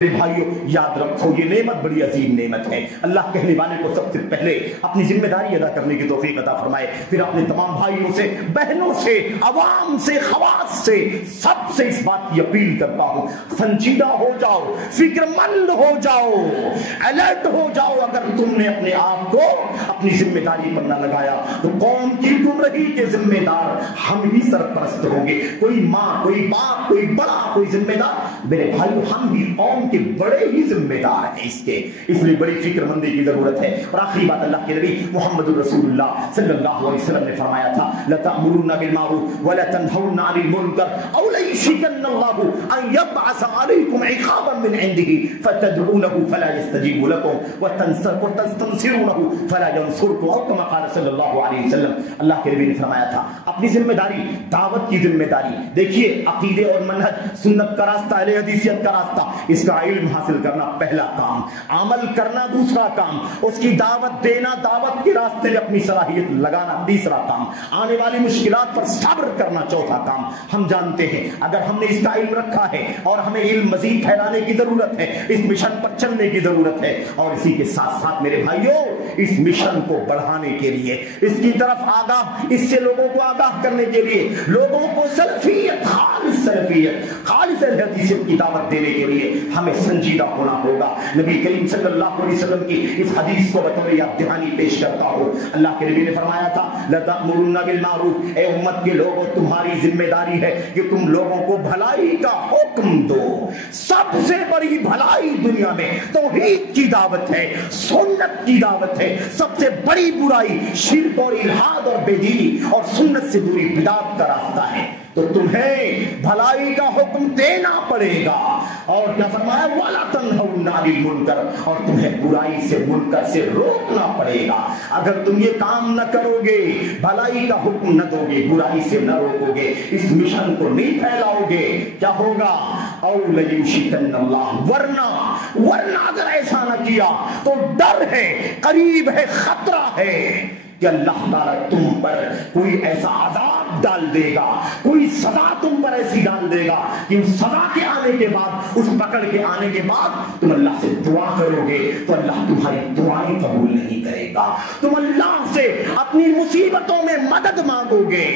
بھائیو یاد رکھو یہ نعمت بڑی عظیم نعمت ہے. اللہ کہنے والے کو سب سے پہلے اپنی ذمہ داری ادا کرنے کی توفیق عطا فرمائے. پھر اپنے تمام بھائیوں سے، بہنوں سے، عوام سے، خواص سے، سب سے اس بات کی اپیل کرتا ہوں، سنجیدہ ہو جاؤ، فکر مند ہو جاؤ، الرٹ ہو جاؤ. اگر تم نے اپنے آپ کو اپنی ذمہ داری پر نہ لگایا تو قوم کی گمراہی کے ذمہ دار ہم ہی سرپرست ہوں گے. کوئی ماں، کوئی باپ، کوئی بڑا، کوئی ذمہ دار، میرے بھائیو ہم بھی قوم کے بڑے ہی ذمہ دار ہیں اس کے. اس لیے بڑی فکر مندی کی ضرورت ہے. اور آخری بات، اللہ کے نبی محمد رسول اللہ صلی اللہ علیہ وسلم نے فرمایا تھا، لَتَأْمُرُنَّ بِالْمَعْرُوفِ وَلَتَنْهَوْنَ عَنِ الْمُنكَرِ أَوْ لَيُوشِكَنَّ اللَّهُ أَن يَبْعَثَ عَلَيْكُمْ عِقَابًا مِنْ عِنْدِهِ فَتَدْعُونَهُ فَلَا يَسْتَجِيبُ لَكُمْ وَتَسْتَنصِرُونَهُ فَلَا يَنصُركُمْ أو كما قال صلی اللہ علیہ وسلم. اللہ کے نبی نے فرمایا تھا اپنی ذمہ داری، دعوت کی ذمہ داری. دیکھیے عقیدے اور منہج، سنت کا راستہ، اہل حدیثیت کا راستہ، اس کا علم حاصل کرنا پہلا کام، عمل کرنا دوسرا کام، اس کی دعوت دینا، دعوت کے راستے میں اپنی صلاحیت لگانا تیسرا کام، آنے والی مشکلات پر صبر کرنا چوتھا کام. ہم جانتے ہیں اگر ہم نے اس کا علم رکھا ہے اور ہمیں علم مزید پھیلانے کی ضرورت ہے، اس مشن پر چلنے کی ضرورت ہے. اور اسی کے ساتھ ساتھ میرے بھائیوں اس مشن کو بڑھانے کے لیے، اس کی طرف آگاہ، اس سے لوگوں کو آگاہ کرنے کے لیے، لوگوں کو سلفیت، خالص سلفیت، خالص اہل حدیثیت کی دعوت دینے کے لیے ہمیں سنجیدہ ہونا ہوگا. نبی کریم صلی اللہ علیہ وسلم کی اس حدیث کو بطور یاد دہانی پیش کرتا ہوں. اللہ کے نبی نے فرمایا تھا، لَتَأْمُرُنَّ بِالْمَعْرُوفِ، اے امت کے لوگوں تمہاری ذمہ داری ہے کہ تم لوگوں کو بھلائی کا حکم دو. سب سے بڑی بھلائی دنیا میں توحید کی دعوت ہے، سنت کی دعوت ہے. سب سے بڑی برائی شرک اور الحاد اور بے دینی اور سنت سے دوری بدعت کا راستہ ہے. تو تمہیں بھلائی کا حکم دینا پڑے گا. اور کیا فرمایا، وَلَا تَنْهَوْنَ عَنِ الْمُنكَرِ، اور تمہیں برائی سے، منکر سے روکنا پڑے گا. اگر تم یہ کام نہ کرو گے، بھلائی کا حکم نہ دو گے، برائی سے نہ روکو گے، اس مشن کو نہیں پھیلاؤ گے، کیا ہوگا؟ أَوْ لَيُوشِكَنَّ اللَّهُ، ورنہ اگر ایسا نہ کیا تو ڈر ہے، قریب ہے، خطرہ ہے کہ اللہ تعالیٰ تم پر کوئی ایسا عذاب ڈال دے گا، کوئی سزا تم پر ایسی ڈال دے گا کہ اس سزا کے آنے کے بعد، اس پکڑ کے آنے کے بعد تم اللہ سے دعا کرو گے تو اللہ تمہاری دعائیں قبول نہیں کرے گا. تم اللہ سے اپنی مصیبتوں میں مدد مانگو گے،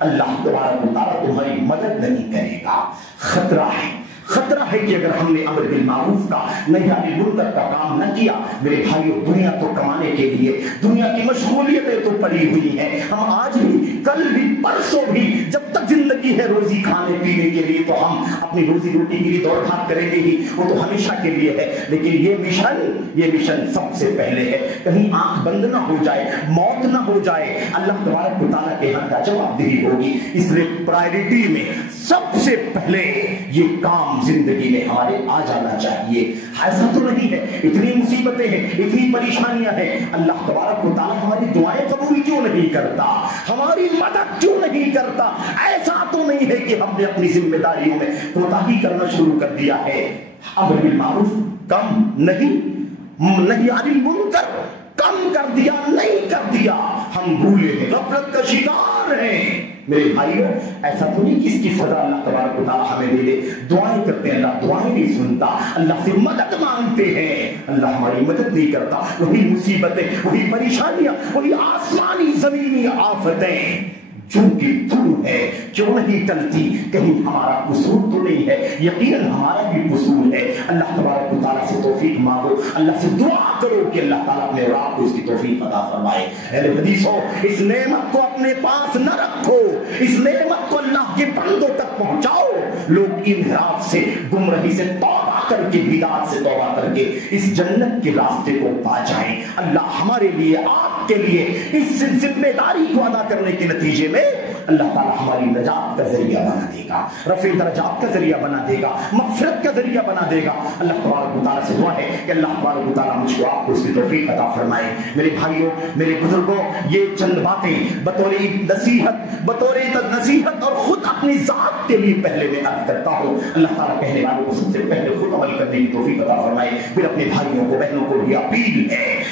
اللہ تبارک و تعالیٰ تمہاری مدد نہیں کرے گا. خطرہ ہے، خطرہ ہے کہ اگر ہم نے امر بالمعروف کا، نہی عن المنکر کا کام نہ کیا، میرے بھائیو دنیا تو کمانے کے لیے، دنیا کی مشغولیتیں تو پڑی ہوئی ہیں. ہم آج بھی، کل بھی، پرسوں بھی، جب تک زندگی ہے روزی کھانے پینے کے لیے تو ہم اپنی روزی روٹی کے لیے دوڑ بھاگ کریں گے ہی، وہ تو ہمیشہ کے لیے ہے. لیکن یہ مشن سب سے پہلے ہے. کہیں آنکھ بند نہ ہو جائے، موت نہ ہو جائے، اللہ تبارک و تعالیٰ کے ہاں کا جواب دہی ہوگی. اس لیے پرائرٹی میں سب سے پہلے یہ کام زندگی میں ہمارے آ جانا چاہیے. ایسا تو نہیں ہے، اتنی مصیبتیں ہیں، اتنی پریشانیاں ہیں، اللہ تبارک و تعالیٰ ہماری دعائیں قبول کیوں نہیں کرتا، ہماری مدد کیوں نہیں کرتا؟ ایسا تو نہیں ہے کہ ہم نے اپنی ذمہ داریوں میں کوتاہی کرنا شروع کر دیا ہے. امر بالمعروف کم نہیں، نہی عن المنکر کم کر دیا، نہیں کر دیا. ہم بھولے ہیں، غفلت کا شکار ہیں. میرے بھائیوں ایسا تو نہیں کہ اس کی سزا اللہ تبارک و تعالیٰ ہمیں دے دے. دعائیں کرتے ہیں، اللہ دعائیں نہیں سنتا. اللہ سے مدد مانگتے ہیں، اللہ ہماری مدد نہیں کرتا. وہی مصیبتیں، وہی پریشانیاں، وہی آسمانی زمینی آفتیں چونکہ تو ہے کیوں نہیں ٹلتی. کہیں ہمارا قصور تو نہیں ہے، یقیناً ہمارا بھی قصور ہے. اللہ تبارک و تعالیٰ سے توفیق مانگو، اللہ سے دعا کرو کہ اللہ تعالیٰ اپنے رات کو اس کی توفیق عطا فرمائے. اہل حدیث ہو، اس نعمت کو اپنے پاس نہ رکھو، اس نعمت کو اللہ کے بندوں تک پہنچاؤ. لوگ انحراف سے، گمراہی سے توبہ کر کے، بدعات سے توبہ کر کے اس جنت کے راستے کو پا جائیں. اللہ ہمارے لیے، آپ کے لیے اس ذمہ داری کو ادا کرنے کے نتیجے میں اللہ تعالیٰ ہماری نجات کا ذریعہ بنا دے گا، رفع درجات کا ذریعہ بنا دے گا، مغفرت کا ذریعہ بنا دے گا. اللہ تبارک و تعالیٰ سے دعا ہے کہ اللہ تبارک و تعالیٰ مجھ کو، آپ کو اس کی توفیق عطا فرمائے. میرے بھائیوں، میرے بزرگوں، یہ چند باتیں بطور نصیحت اور خود اپنی ذات کے لیے پہلے میں عرض کرتا ہوں. اللہ تعالیٰ کہنے والوں کو سب سے پہلے خود عمل کرنے کی توفیق عطا فرمائے. پھر اپنے بھائیوں کو، بہنوں کو بھی اپیل ہے